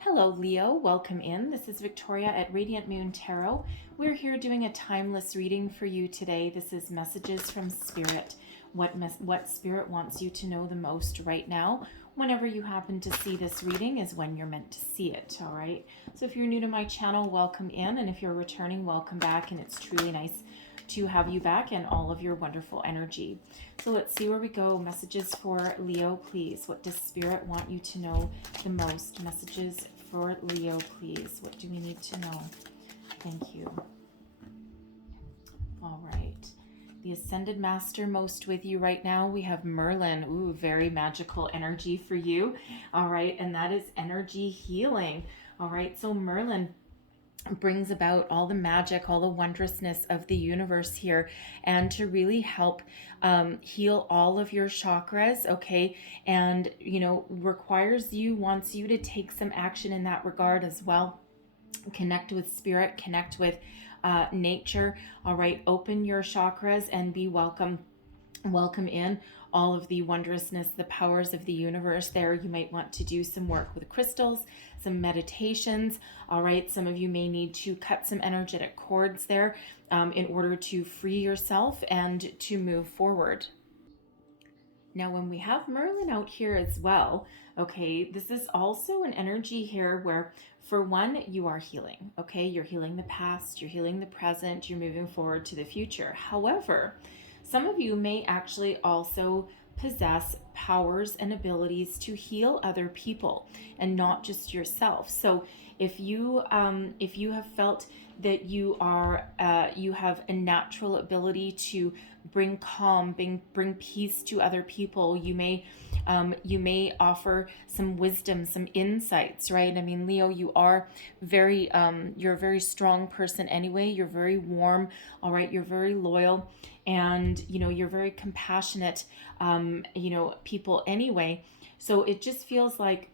Hello, Leo. Welcome in. This is Victoria at Radiant Moon Tarot. We're here doing a timeless reading for you today. This is messages from Spirit. What Spirit wants you to know the most right now. Whenever you happen to see this reading is when you're meant to see it, all right? So if you're new to my channel, welcome in. And if you're returning, welcome back. And it's truly nice to have you back and all of your wonderful energy. So let's see where we go. Messages for Leo, please. What does Spirit want you to know the most? Messages for Leo, please. What do we need to know? Thank you. All right. The Ascended Master most with you right now. We have Merlin. Ooh, very magical energy for you. All right. And that is energy healing. All right. So Merlin brings about all the magic, all the wondrousness of the universe here, and to really help heal all of your chakras, okay? And, wants you to take some action in that regard as well. Connect with spirit, connect with nature, all right? Open your chakras and be welcome in all of the wondrousness, the powers of the universe there. You might want to do some work with crystals, some meditations, all right? Some of you may need to cut some energetic cords there in order to free yourself and to move forward. Now, when we have Merlin out here as well, okay, this is also an energy here where, for one, you are healing, okay? You're healing the past, you're healing the present, you're moving forward to the future. However, some of you may actually also possess powers and abilities to heal other people and not just yourself. So if you have felt that you have a natural ability to bring calm, bring peace to other people, you may offer some wisdom, some insights, right? I mean, Leo, you are you're a very strong person anyway. You're very warm, all right? You're very loyal, and you're very compassionate, people anyway. So it just feels like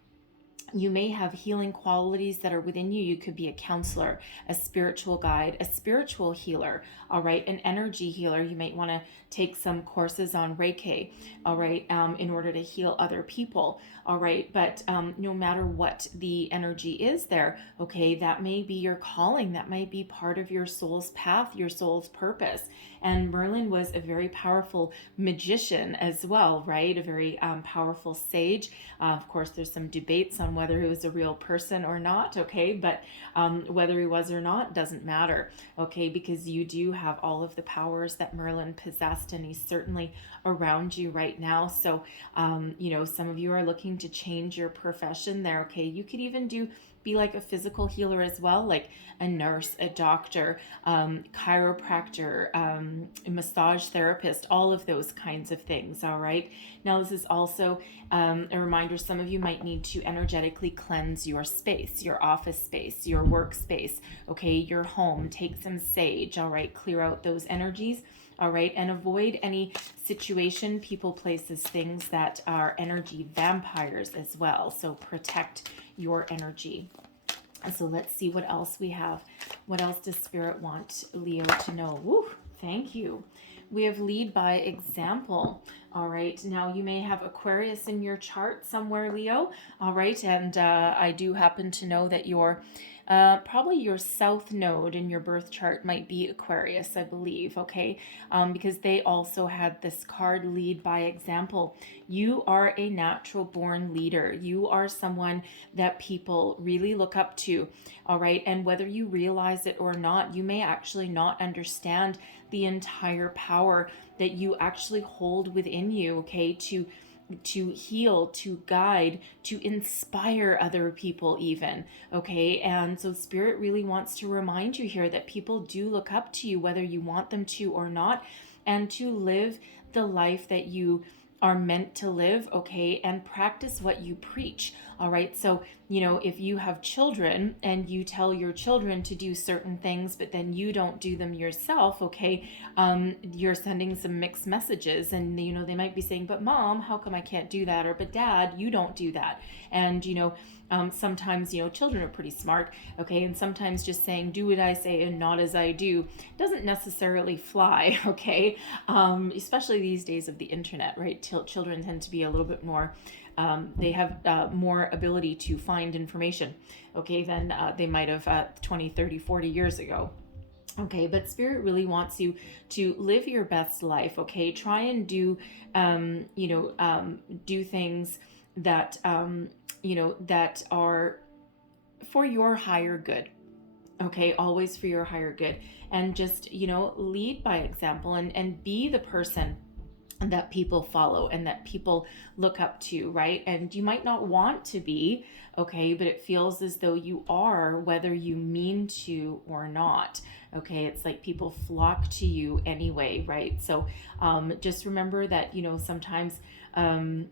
you may have healing qualities that are within you. You could be a counselor, a spiritual guide, a spiritual healer, all right, an energy healer. You might want to take some courses on Reiki, all right, in order to heal other people, all right. But no matter what the energy is there, okay, that may be your calling. That might be part of your soul's path, your soul's purpose. And Merlin was a very powerful magician as well, right? A very powerful sage. Of course, there's some debates on whether he was a real person or not, okay? But whether he was or not doesn't matter, okay? Because you do have all of the powers that Merlin possessed, and he's certainly around you right now. So, some of you are looking to change your profession there, okay? You could even be like a physical healer as well, like a nurse, a doctor, chiropractor, a massage therapist, all of those kinds of things, all right? Now, this is also a reminder, some of you might need to energetically cleanse your space, your office space, your workspace, okay, your home. Take some sage, all right? Clear out those energies, all right? And avoid any situation, people, places, things that are energy vampires as well. So protect your energy. So let's see what else we have. What else does Spirit want Leo to know? Woo, thank you. We have lead by example. All right. Now you may have Aquarius in your chart somewhere, Leo. All right. And I do happen to know that probably your south node in your birth chart might be Aquarius, I believe, okay? Because they also had this card, lead by example. You are a natural born leader. You are someone that people really look up to, all right? And whether you realize it or not, you may actually not understand the entire power that you actually hold within you, okay, to heal, to guide, to inspire other people even, okay? And so Spirit really wants to remind you here that people do look up to you, whether you want them to or not, and to live the life that you are meant to live, okay? And practice what you preach, all right? So, if you have children and you tell your children to do certain things, but then you don't do them yourself, okay? You're sending some mixed messages, and, they might be saying, but Mom, how come I can't do that? Or, but Dad, you don't do that. And, sometimes, children are pretty smart, okay? And sometimes just saying, do what I say and not as I do doesn't necessarily fly, okay? Especially these days of the internet, right? Children tend to be a little bit more they have more ability to find information, okay, than they might have 20, 30, 40 years ago. Okay, but Spirit really wants you to live your best life. Okay, try and do, do things that, that are for your higher good. Okay, always for your higher good. And just, lead by example, and be the person that people follow and that people look up to, right? And you might not want to be, okay, but it feels as though you are, whether you mean to or not. Okay, it's like people flock to you anyway, right? So just remember that, sometimes, and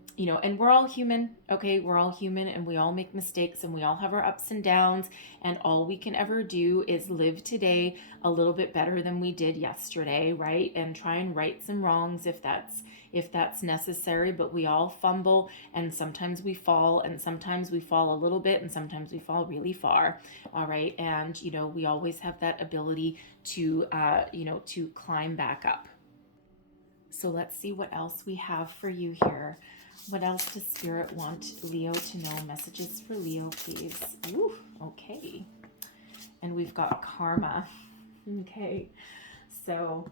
we're all human, okay? We're all human, and we all make mistakes, and we all have our ups and downs, and all we can ever do is live today a little bit better than we did yesterday, right? And try and right some wrongs if that's necessary. But we all fumble, and sometimes we fall, and sometimes we fall a little bit, and sometimes we fall really far. All right, and we always have that ability to to climb back up. So let's see what else we have for you here. What else does Spirit want Leo to know? Messages for Leo, please. Ooh, okay. And we've got karma. Okay. So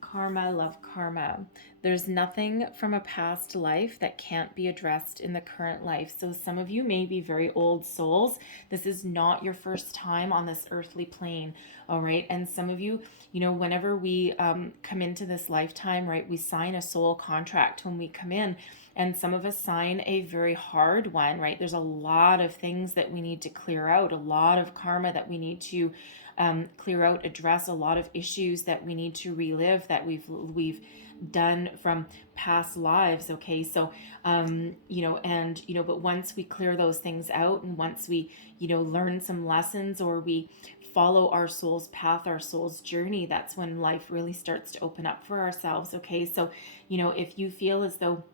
karma, love karma. There's nothing from a past life that can't be addressed in the current life. So some of you may be very old souls. This is not your first time on this earthly plane, all right? And some of you, whenever we come into this lifetime, right, we sign a soul contract when we come in. And some of us sign a very hard one, right? There's a lot of things that we need to clear out, a lot of karma that we need to clear out, address, a lot of issues that we need to relive that we've done from past lives. Okay, so but once we clear those things out, and once we learn some lessons, or we follow our soul's path, our soul's journey, that's when life really starts to open up for ourselves. Okay, so if you feel as though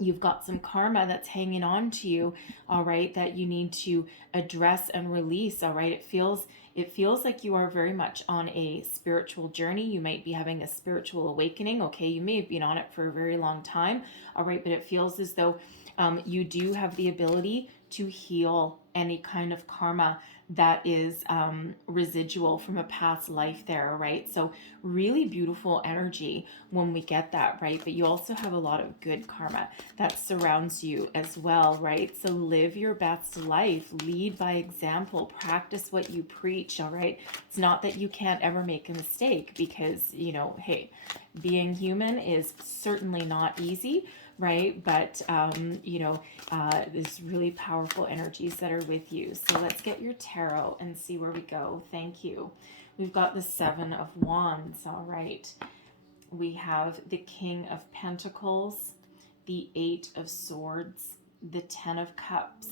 you've got some karma that's hanging on to you, all right, that you need to address and release, all right, it feels like you are very much on a spiritual journey. You might be having a spiritual awakening. Okay, you may have been on it for a very long time, all right, but it feels as though you do have the ability to heal any kind of karma that is residual from a past life there, right? So really beautiful energy when we get that, right? But you also have a lot of good karma that surrounds you as well, right? So live your best life, lead by example, practice what you preach, all right? It's not that you can't ever make a mistake, because, hey, being human is certainly not easy, right? But, there's really powerful energies that are with you. So let's get your tarot and see where we go. Thank you. We've got the Seven of Wands. All right. We have the King of Pentacles, the Eight of Swords, the Ten of Cups,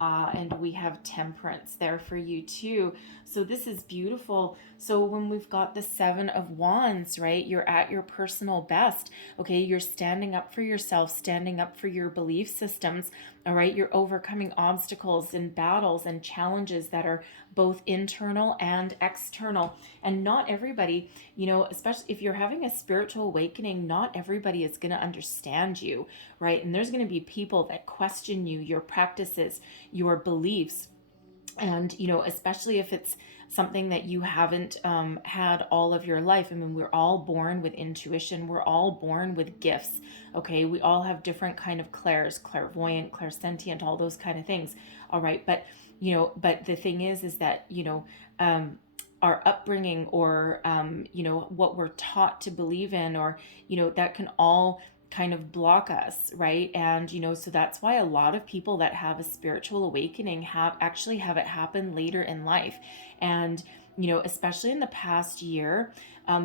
and we have Temperance there for you too. So this is beautiful. So when we've got the Seven of Wands, right, you're at your personal best. Okay, you're standing up for yourself, standing up for your belief systems. All right, you're overcoming obstacles and battles and challenges that are both internal and external. And not everybody, especially if you're having a spiritual awakening, not everybody is going to understand you, right? And there's going to be people that question you, your practices, your beliefs. And, especially if it's something that you haven't had all of your life. I mean, we're all born with intuition. We're all born with gifts. Okay, we all have different kind of clairvoyant, clairsentient, all those kind of things. All right, but but the thing is that our upbringing, or what we're taught to believe in, or that can all kind of block us, right? And so that's why a lot of people that have a spiritual awakening have it happen later in life. And especially in the past year,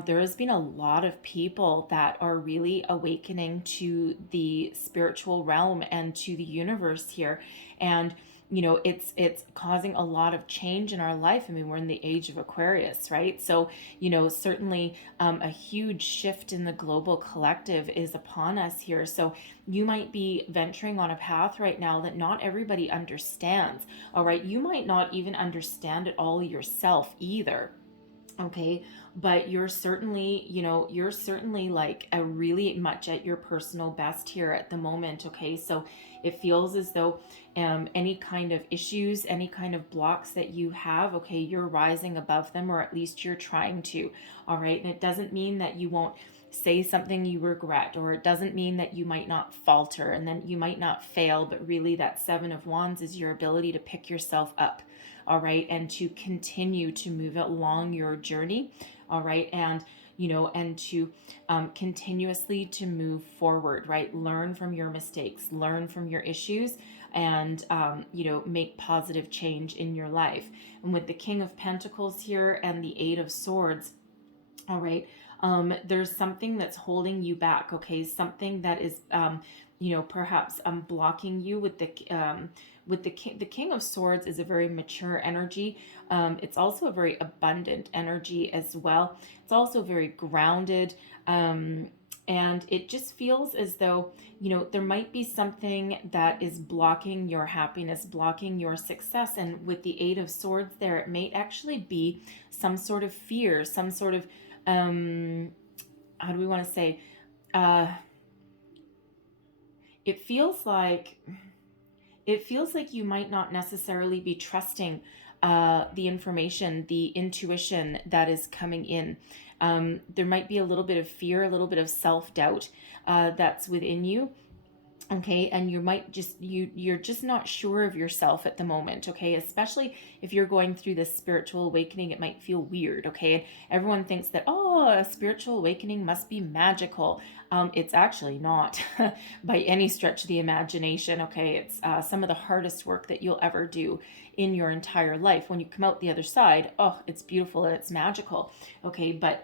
there has been a lot of people that are really awakening to the spiritual realm and to the universe here. And it's causing a lot of change in our life. I mean, we're in the age of Aquarius, right? So certainly a huge shift in the global collective is upon us here. So you might be venturing on a path right now that not everybody understands. All right, you might not even understand it all yourself either. Okay, but you're certainly like a really much at your personal best here at the moment. Okay, so it feels as though any kind of issues, any kind of blocks that you have, okay, you're rising above them, or at least you're trying to. All right, and it doesn't mean that you won't say something you regret, or it doesn't mean that you might not falter and then you might not fail, but really that Seven of Wands is your ability to pick yourself up, all right, and to continue to move along your journey, all right, and and to continuously to move forward, right? Learn from your mistakes, learn from your issues, and make positive change in your life. And with the King of Pentacles here and the Eight of Swords, all right, there's something that's holding you back, okay? Something that is, perhaps blocking you with the King of Swords is a very mature energy. It's also a very abundant energy as well. It's also very grounded. And it just feels as though, there might be something that is blocking your happiness, blocking your success. And with the Eight of Swords there, it may actually be some sort of fear, some sort of, how do we want to say, uh, it feels like you might not necessarily be trusting the information, the intuition that is coming in. There might be a little bit of fear, a little bit of self-doubt that's within you. Okay, and you're just not sure of yourself at the moment. Okay, especially if you're going through this spiritual awakening, it might feel weird. Okay, and everyone thinks that, oh, a spiritual awakening must be magical. It's actually not by any stretch of the imagination. Okay, it's some of the hardest work that you'll ever do in your entire life. When you come out the other side, oh, it's beautiful and it's magical. Okay, but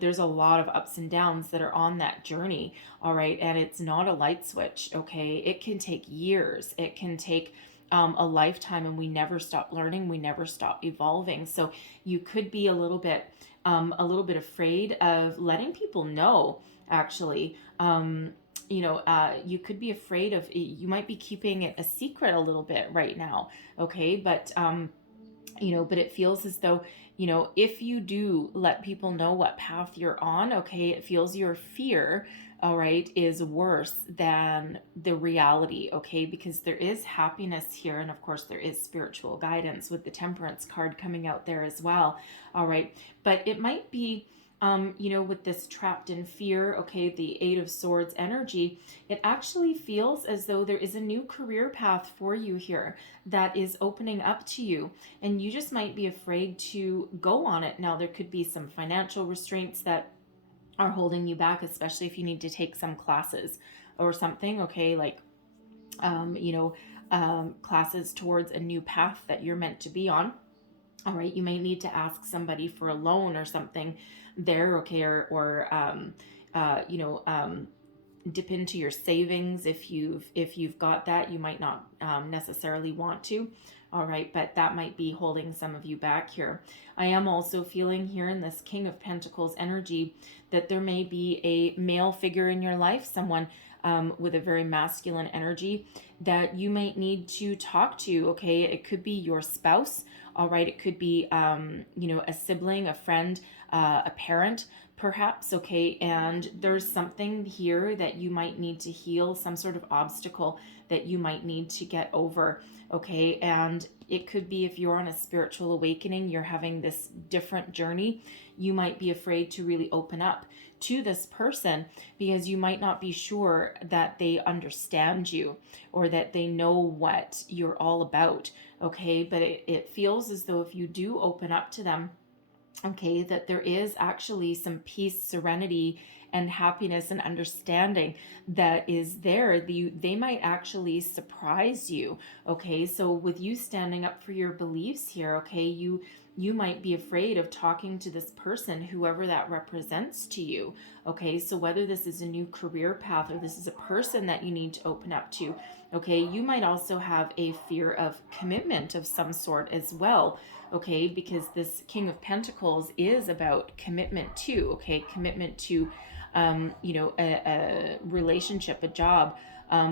there's a lot of ups and downs that are on that journey, all right, and it's not a light switch. Okay, it can take years, it can take a lifetime, and we never stop learning, we never stop evolving. So you could be a little bit afraid of letting people know, actually. You could be afraid of, you might be keeping it a secret a little bit right now. Okay, but it feels as though, if you do let people know what path you're on, okay, it feels your fear, all right, is worse than the reality, okay, because there is happiness here. And of course, there is spiritual guidance with the Temperance card coming out there as well, all right, but it might be, with this trapped in fear, okay, the Eight of Swords energy, it actually feels as though there is a new career path for you here that is opening up to you, and you just might be afraid to go on it. Now, there could be some financial restraints that are holding you back, especially if you need to take some classes or something, okay, like, classes towards a new path that you're meant to be on. All right, you may need to ask somebody for a loan or something there, okay, or dip into your savings if you've got that. You might not necessarily want to, all right, but that might be holding some of you back here. I am also feeling here in this King of Pentacles energy that there may be a male figure in your life, someone with a very masculine energy that you might need to talk to, okay? It could be your spouse, all right? It could be, a sibling, a friend, a parent, perhaps, okay? And there's something here that you might need to heal, some sort of obstacle that you might need to get over, okay? And it could be, if you're on a spiritual awakening, you're having this different journey, you might be afraid to really open up to this person because you might not be sure that they understand you or that they know what you're all about, okay? But it feels as though if you do open up to them, okay, that there is actually some peace, serenity, and happiness and understanding that is there. They might actually surprise you, okay? So with you standing up for your beliefs here, okay, you might be afraid of talking to this person, whoever that represents to you, okay? So whether this is a new career path or this is a person that you need to open up to, okay, you might also have a fear of commitment of some sort as well, okay, because this King of Pentacles is about commitment too, okay, commitment to, a relationship, a job,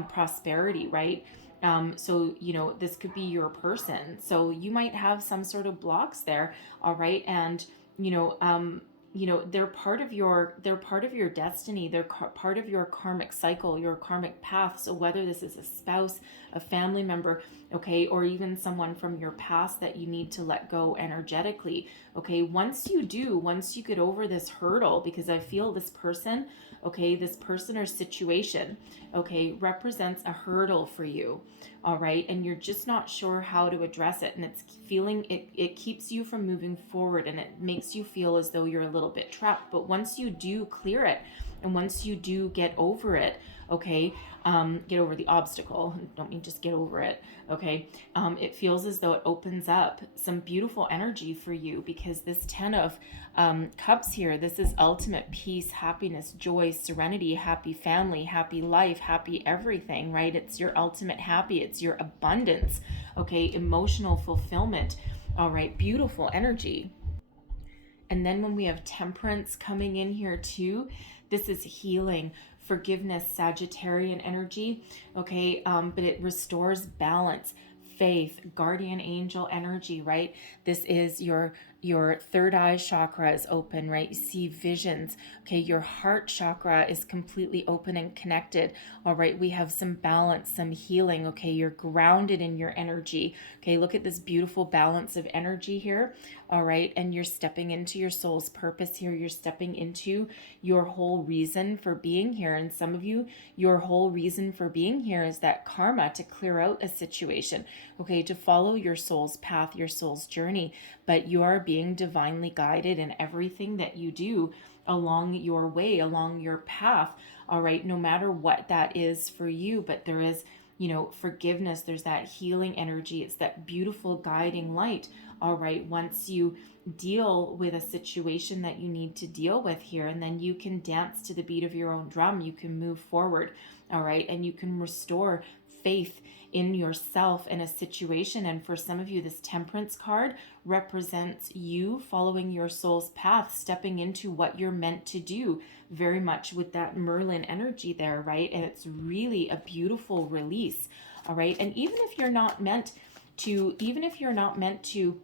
prosperity, right? So, this could be your person. So you might have some sort of blocks there, all right? And, they're part of your destiny. They're part of your karmic cycle, your karmic path. So whether this is a spouse, a family member, okay, or even someone from your past that you need to let go energetically, okay, once you get over this hurdle, because I feel this person, okay, this person or situation, okay, represents a hurdle for you, all right, and you're just not sure how to address it, and it keeps you from moving forward, and it makes you feel as though you're a little bit trapped. But once you do clear it, and once you do get over it, okay, get over the obstacle, don't mean just get over it, okay, it feels as though it opens up some beautiful energy for you, because this 10 of cups here, this is ultimate peace, happiness, joy, serenity, happy family, happy life, happy everything, right? It's your ultimate happy, it's your abundance, okay, emotional fulfillment, all right, beautiful energy. And then when we have temperance coming in here too, this is healing, forgiveness, Sagittarian energy, okay? But it restores balance, faith, guardian angel energy, right? This is your third eye chakra is open, right? You see visions, okay? Your heart chakra is completely open and connected, all right? We have some balance, some healing, okay? You're grounded in your energy, okay? Look at this beautiful balance of energy here, all right? And you're stepping into your soul's purpose here. You're stepping into your whole reason for being here. And some of you, your whole reason for being here is that karma, to clear out a situation, okay? To follow your soul's path, your soul's journey. But you are being divinely guided in everything that you do along your way, along your path, all right? No matter what that is for you, but there is, forgiveness, there's that healing energy, it's that beautiful guiding light, all right? Once you deal with a situation that you need to deal with here, and then you can dance to the beat of your own drum, you can move forward, all right? And you can restore faith in yourself in a situation. And for some of you, this temperance card represents you following your soul's path, stepping into what you're meant to do, very much with that Merlin energy there, right? And it's really a beautiful release, all right? And even if you're not meant to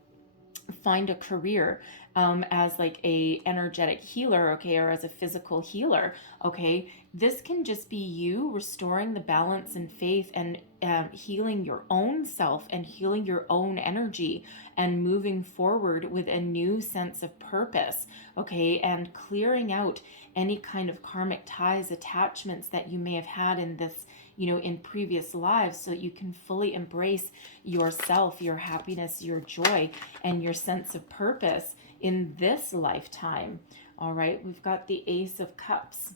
find a career as like a energetic healer, okay, or as a physical healer, okay, this can just be you restoring the balance and faith, and healing your own self and healing your own energy, and moving forward with a new sense of purpose, okay, and clearing out any kind of karmic ties, attachments that you may have had in this, in previous lives, so you can fully embrace yourself, your happiness, your joy, and your sense of purpose in this lifetime. All right, we've got the Ace of Cups.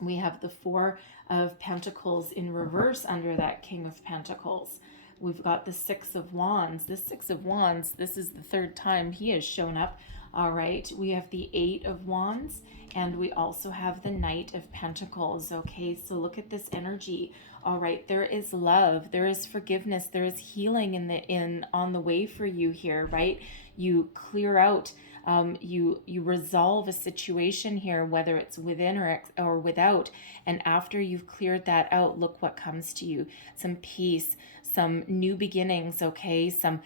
We have the Four of Pentacles in reverse under that King of Pentacles. We've got the Six of Wands. This Six of Wands, this is the third time he has shown up. All right, we have the Eight of Wands, and we also have the Knight of Pentacles. Okay, so look at this energy. All right, there is love, there is forgiveness, there is healing on the way for you here, right? You clear out, you resolve a situation here, whether it's within or without, and after you've cleared that out, look what comes to you. Some peace, some new beginnings, okay, some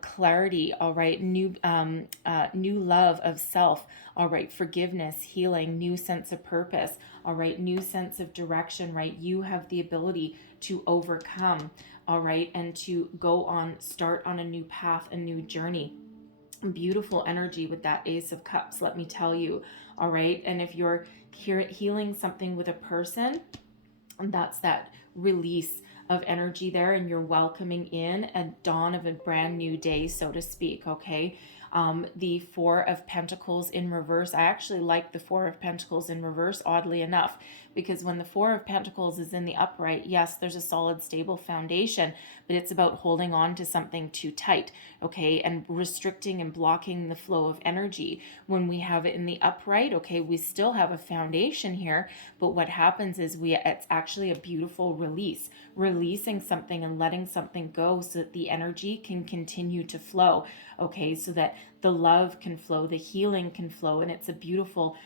clarity, all right, new love of self, all right, forgiveness, healing, new sense of purpose, all right, new sense of direction, right? You have the ability to overcome, all right, and to start on a new path, a new journey. Beautiful energy with that Ace of Cups, let me tell you, all right? And if you're healing something with a person, that's that release of energy there, and you're welcoming in a dawn of a brand new day, so to speak, okay? The Four of Pentacles in reverse, I actually like the Four of Pentacles in reverse, oddly enough, because when the Four of Pentacles is in the upright, yes, there's a solid, stable foundation, but it's about holding on to something too tight, okay, and restricting and blocking the flow of energy. When we have it in the upright, okay, we still have a foundation here, but what happens is it's actually a beautiful releasing something and letting something go, so that the energy can continue to flow, okay, so that the love can flow, the healing can flow, and it's a beautiful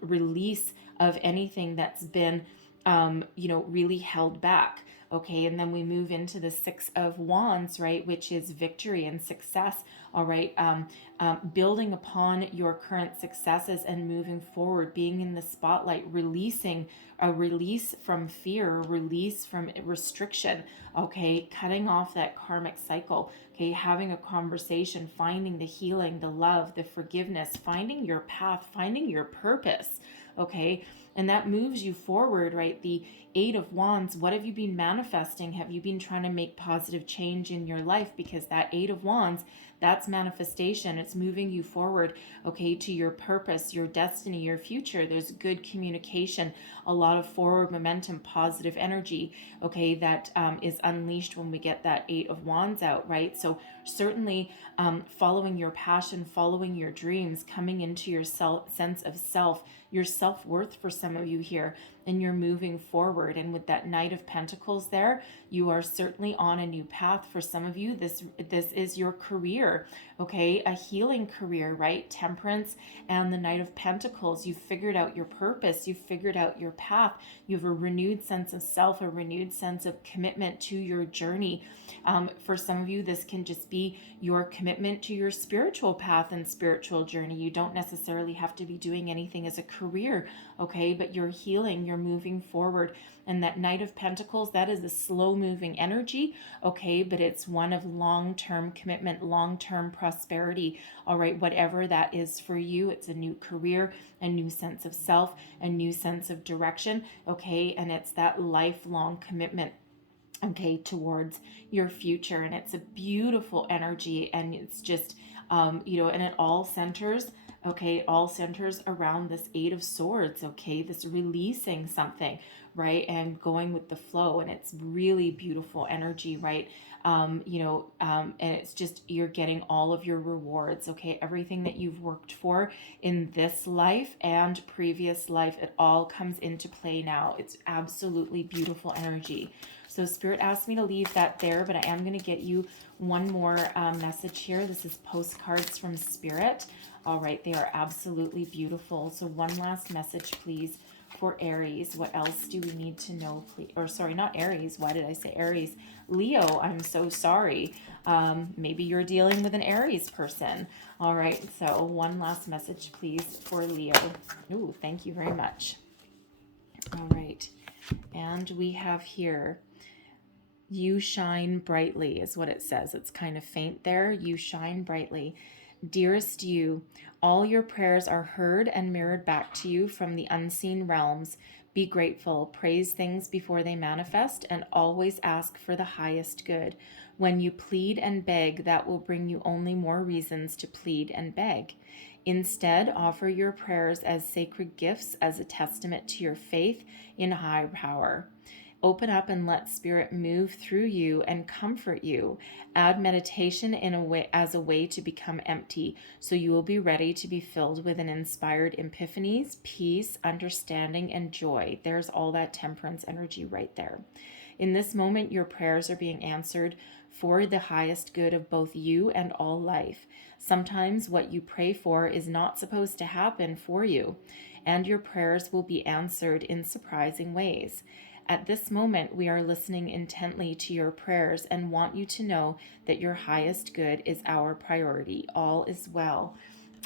release of anything that's been really held back, Okay, and then we move into the Six of Wands, right, which is victory and success. All right, building upon your current successes and moving forward, being in the spotlight, releasing a release from fear, a release from restriction. Okay, cutting off that karmic cycle. Okay, having a conversation, finding the healing, the love, the forgiveness, finding your path, finding your purpose. Okay, and that moves you forward, right? The Eight of Wands, what have you been manifesting? Have you been trying to make positive change in your life? Because that Eight of Wands, that's manifestation. It's moving you forward, okay, to your purpose, your destiny, your future. There's good communication, a lot of forward momentum, positive energy, okay, that is unleashed when we get that Eight of Wands out, right? So certainly following your passion, following your dreams, coming into your sense of self, your self-worth for some of you here, and you're moving forward. And with that Knight of Pentacles there, you are certainly on a new path. For some of you, this is your career, okay, a healing career, right? Temperance and the Knight of Pentacles, you've figured out your purpose, you've figured out your path, you have a renewed sense of self, a renewed sense of commitment to your journey. For some of you, this can just be your commitment to your spiritual path and spiritual journey. You don't necessarily have to be doing anything as a career, okay, but you're healing, you're moving forward. And that Knight of Pentacles, that is a slow moving energy, okay, but it's one of long-term commitment, long-term prosperity. All right, whatever that is for you, it's a new career, a new sense of self, a new sense of direction, okay, and it's that lifelong commitment, okay, towards your future. And it's a beautiful energy, and it's just and it all centers, okay, all centers around this Eight of Swords, okay, this releasing something, right, and going with the flow. And it's really beautiful energy, right? And it's just, you're getting all of your rewards, okay, everything that you've worked for in this life and previous life, it all comes into play now. It's absolutely beautiful energy. So Spirit asked me to leave that there, but I am going to get you one more message here. This is postcards from Spirit. All right, they are absolutely beautiful. So one last message, please, for Aries. What else do we need to know, please? Or sorry, not Aries. Why did I say Aries? Leo, I'm so sorry. Maybe you're dealing with an Aries person. All right, so one last message, please, for Leo. Ooh, thank you very much. All right, and we have here, you shine brightly is what it says. It's kind of faint there. You shine brightly. Dearest you, all your prayers are heard and mirrored back to you from the unseen realms. Be grateful, praise things before they manifest, and always ask for the highest good. When you plead and beg, that will bring you only more reasons to plead and beg. Instead, offer your prayers as sacred gifts, as a testament to your faith in high power. Open up and let Spirit move through you and comfort you. Add meditation in a way, as a way to become empty, so you will be ready to be filled with an inspired epiphanies, peace, understanding, and joy. There's all that temperance energy right there. In this moment, your prayers are being answered for the highest good of both you and all life. Sometimes what you pray for is not supposed to happen for you, and your prayers will be answered in surprising ways. At this moment, we are listening intently to your prayers and want you to know that your highest good is our priority. All is well.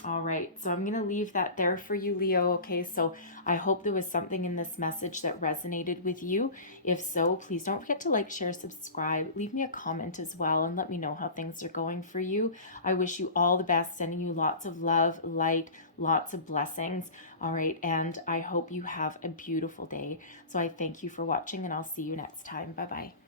All right, so I'm going to leave that there for you, Leo. Okay, so I hope there was something in this message that resonated with you. If so, please don't forget to like, share, subscribe. Leave me a comment as well and let me know how things are going for you. I wish you all the best, sending you lots of love, light, lots of blessings. All right, and I hope you have a beautiful day. So I thank you for watching, and I'll see you next time. Bye-bye.